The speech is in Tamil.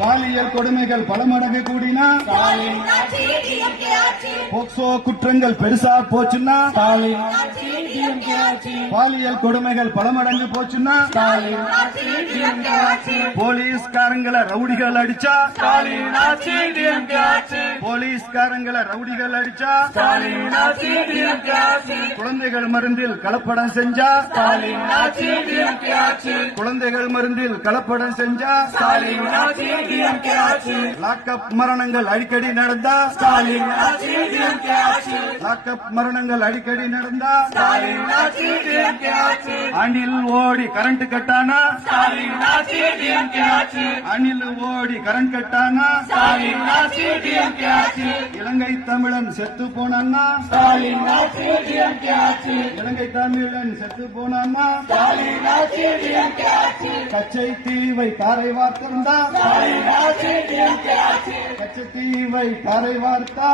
பாலியல் கொடுமைகள் பல மடங்கு கூடினா போக்சோ குற்றங்கள் பெருசா போச்சுன்னா பாலியல் கொடுமைகள் பல மடங்கு போச்சுன்னா போலீஸ்காரங்களை ரவுடிகள் அடிச்சா போலீஸ்காரங்களை ரவுடிகள் அடிச்சா குழந்தைகள் மருந்தில் கலப்படம் செஞ்சா குழந்தைகள் மருந்தில் கலப்படம் செஞ்சா லாக்அப் மரணங்கள் அடிக்கடி நடந்தா லாக்அப் மரணங்கள் அடிக்கடி நடந்தா அணில் ஓடி கரண்ட் கட்டானா அணில் ஓடி கரண்ட் கட்டானா இலங்கை தமிழன் செத்து போனான்னா இலங்கை தமிழன் செத்து போனான்னா கச்சை தீவை தாரை வார்த்திருந்தா கச்சை தீவை தாரை வார்த்தா